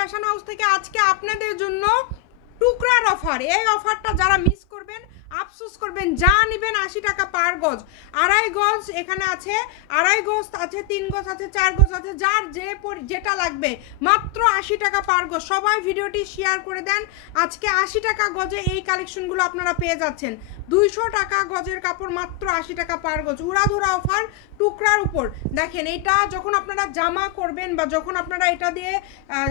Fashion house থেকে আজকে আপনাদের জন্য টুকরার অফার। এই অফারটা যারা মিস করবেন আফসোস করবেন। যা নেবেন 80 টাকা পার গজ। 2.5 গজ এখানে আছে, 2.5 গজ আছে, 3 গজ আছে, 4 গজ আছে, যার যেটা লাগবে মাত্র 80 টাকা পার গজ। সবাই ভিডিওটি শেয়ার করে দেন। আজকে 80 টাকা গজে এই কালেকশনগুলো আপনারা পেয়ে যাচ্ছেন। 200 টাকা গজের কাপড় মাত্র 80 টাকা পার গজ। উড়াধুরা অফার টুকরার উপর। দেখেন এটা যখন আপনারা জামা করবেন বা যখন আপনারা এটা দিয়ে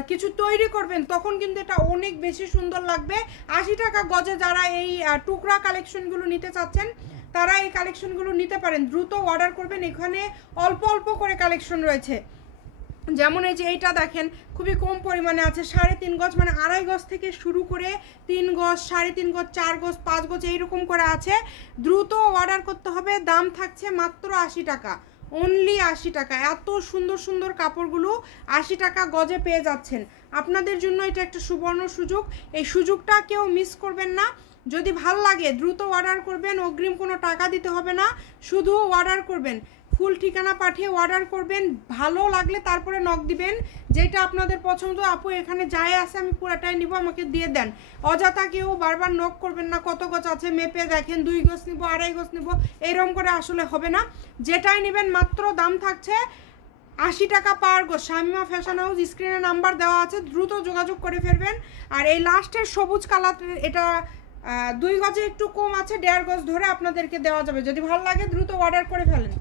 কিছু তৈরি করবেন তখন কিন্তু এটা অনেক বেশি সুন্দর লাগবে। 80 টাকা গজে যারা এই টুকরা কালেকশনগুলো নিতে চাচ্ছেন তারা এই কালেকশনগুলো নিতে পারেন। দ্রুত অর্ডার করবেন। এখানে অল্প অল্প করে কালেকশন রয়েছে। যেমন এই যে এইটা দেখেন খুবই কম পরিমাণে আছে, 3.5 গজ, মানে 2.5 গজ থেকে শুরু করে 3 গজ, 3.5 গজ, 4 গজ, 5 গজ এইরকম করে আছে। দ্রুত অর্ডার করতে হবে। দাম থাকছে মাত্র 80 টাকা, অনলি 80 টাকা। এত সুন্দর সুন্দর কাপড়গুলো 80 টাকা গজে পেয়ে যাচ্ছেন। আপনাদের জন্য এটা একটা সুবর্ণ সুযোগ। এই সুযোগটা কেউ মিস করবেন না। যদি ভাল লাগে দ্রুত অর্ডার করবেন। অগ্রিম কোনো টাকা দিতে হবে না, শুধু অর্ডার করবেন। ফুল ঠিকানা পাঠিয়ে অর্ডার করবেন। ভালো লাগলে তারপরে নক দিবেন। যেটা আপনাদের পছন্দ, আপু এখানে যাই আছে আমি পুরাটাই নিব, আমাকে দিয়ে দেন। অযথা কেউ বারবার নক করবেন না। কত গজ আছে মেপে দেখেন, 2 গজ নিব, 2.5 গজ নিব, এরকম করে আসলে হবে না। যেটাই নেবেন মাত্র দাম থাকছে 80 টাকা পার গজ। শামিমা ফ্যাশন হাউস, স্ক্রিনে নাম্বার দেওয়া আছে, দ্রুত যোগাযোগ করে ফেলবেন। আর এই লাস্টের সবুজ কালার এটা 2 গজে একটু কম আছে, 1.5 গজ ধরে আপনাদেরকে দেওয়া যাবে। যদি ভালো লাগে দ্রুত অর্ডার করে ফেলেন।